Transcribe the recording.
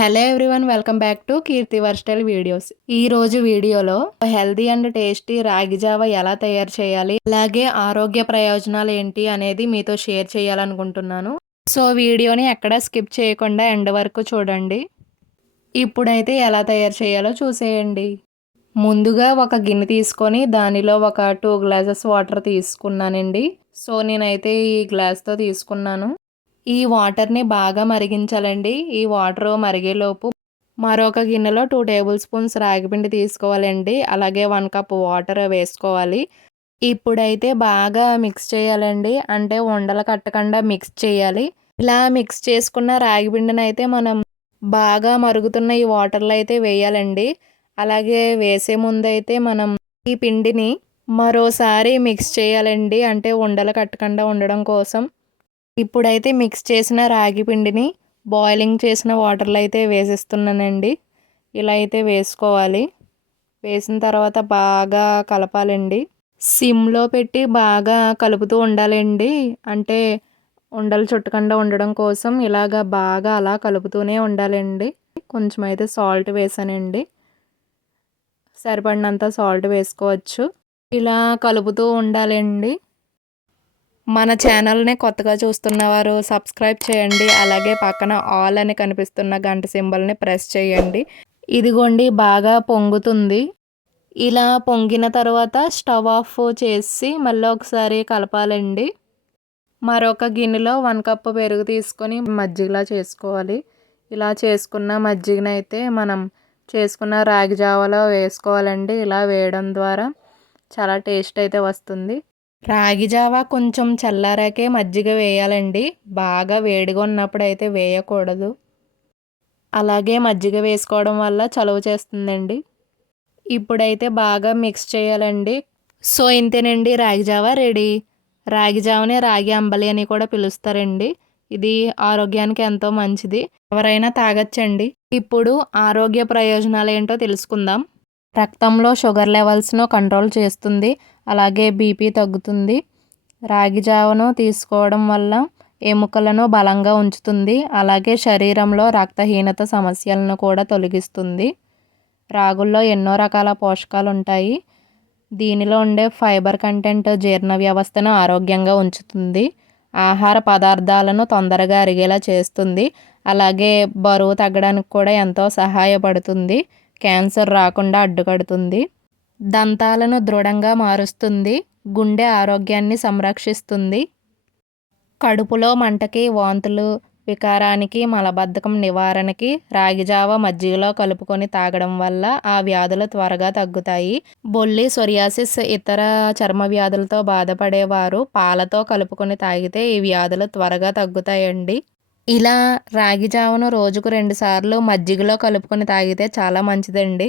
Hello everyone welcome back to Keerthi versatile videos. ఈ రోజు వీడియోలో హెల్దీ అండ్ టేస్టీ రాగి జావ ఎలా తయారు చేయాలి అలాగే ఆరోగ్య ప్రయోజనాలు ఏంటి అనేది మీతో షేర్ చేయాలనుకుంటున్నాను. సో వీడియోని ఎక్కడ స్కిప్ చేయకుండా ఎండ్ వరకు చూడండి. ఇప్పుడైతే ఎలా తయారు చేయాలో చూసేయండి. ముందుగా ఒక గిన్నె తీసుకొని దానిలో ఒక టూ గ్లాసెస్ వాటర్ తీసుకున్నానండి. సో నేనైతే ఈ గ్లాస్తో తీసుకున్నాను. ఈ వాటర్ని బాగా మరిగించాలండి. ఈ వాటర్ మరిగేలోపు మరొక గిన్నెలో టూ టేబుల్ స్పూన్స్ రాగిపిండి తీసుకోవాలండి. అలాగే వన్ కప్ వాటర్ వేసుకోవాలి. ఇప్పుడైతే బాగా మిక్స్ చేయాలండి. అంటే ఉండలు కట్టకుండా మిక్స్ చేయాలి. ఇలా మిక్స్ చేసుకున్న రాగిపిండిని అయితే మనం బాగా మరుగుతున్న ఈ వాటర్లో అయితే వేయాలండి. అలాగే వేసే ముందు అయితే మనం ఈ పిండిని మరోసారి మిక్స్ చేయాలండి. అంటే ఉండలు కట్టకుండా ఉండడం కోసం. ఇప్పుడైతే మిక్స్ చేసిన రాగి పిండిని బాయిలింగ్ చేసిన వాటర్లో అయితే వేసేస్తున్నానండి. ఇలా అయితే వేసుకోవాలి. వేసిన తర్వాత బాగా కలపాలండి. సిమ్లో పెట్టి బాగా కలుపుతూ ఉండాలండి. అంటే ఉండలు చుట్టకుండా ఉండడం కోసం ఇలాగ బాగా అలా కలుపుతూనే ఉండాలండి. కొంచెం అయితే సాల్ట్ వేసానండి. సరిపడినంత సాల్ట్ వేసుకోవచ్చు. ఇలా కలుపుతూ ఉండాలండి. మన ఛానల్ని కొత్తగా చూస్తున్నవారు సబ్స్క్రైబ్ చేయండి. అలాగే పక్కన ఆల్ అని కనిపిస్తున్న గంట సింబల్ని ప్రెస్ చేయండి. ఇదిగోండి బాగా పొంగుతుంది. ఇలా పొంగిన తర్వాత స్టవ్ ఆఫ్ చేసి మళ్ళీ ఒకసారి కలపాలండి. మరొక గిన్నెలో వన్ కప్ పెరుగు తీసుకొని మజ్జిగలా చేసుకోవాలి. ఇలా చేసుకున్న మజ్జిగనైతే మనం చేసుకున్న రాగి జావలో వేసుకోవాలండి. ఇలా వేయడం ద్వారా చాలా టేస్ట్ అయితే వస్తుంది. రాగి జావ కొంచెం చల్లారాకే మజ్జిగ వేయాలండి. బాగా వేడిగా ఉన్నప్పుడు అయితే వేయకూడదు. అలాగే మజ్జిగ వేసుకోవడం వల్ల చలువ చేస్తుందండి. ఇప్పుడైతే బాగా మిక్స్ చేయాలండి. సో ఇంతేనండి రాగి జావా రెడీ. రాగి జావని రాగి అంబలి అని కూడా పిలుస్తారండి. ఇది ఆరోగ్యానికి ఎంతో మంచిది. ఎవరైనా తాగొచ్చండి. ఇప్పుడు ఆరోగ్య ప్రయోజనాలు ఏంటో తెలుసుకుందాం. రక్తంలో షుగర్ లెవెల్స్ను కంట్రోల్ చేస్తుంది. అలాగే బీపీ తగ్గుతుంది. రాగి జావను తీసుకోవడం వల్ల ఎముకలను బలంగా ఉంచుతుంది. అలాగే శరీరంలో రక్తహీనత సమస్యలను కూడా తొలగిస్తుంది. రాగుల్లో ఎన్నో రకాల పోషకాలు ఉంటాయి దీనిలో ఉండే ఫైబర్ కంటెంట్ జీర్ణ వ్యవస్థను ఆరోగ్యంగా ఉంచుతుంది. ఆహార పదార్థాలను తొందరగా అరిగేలా చేస్తుంది. అలాగే బరువు తగ్గడానికి కూడా ఎంతో సహాయపడుతుంది. క్యాన్సర్ రాకుండా అడ్డుకడుతుంది. దంతాలను దృఢంగా మారుస్తుంది గుండె ఆరోగ్యాన్ని సంరక్షిస్తుంది. కడుపులో మంటకి వాంతులు వికారానికి మలబద్ధకం నివారణకి రాగిజావ మజ్జిగలో కలుపుకొని తాగడం వల్ల ఆ వ్యాధులు త్వరగా తగ్గుతాయి. బొల్లి సొరియాసిస్ ఇతర చర్మ వ్యాధులతో బాధపడేవారు పాలతో కలుపుకొని తాగితే ఈ వ్యాధులు త్వరగా తగ్గుతాయండి. ఇలా రాగి జావను రోజుకు రెండుసార్లు మజ్జిగలో కలుపుకొని తాగితే చాలా మంచిదండి.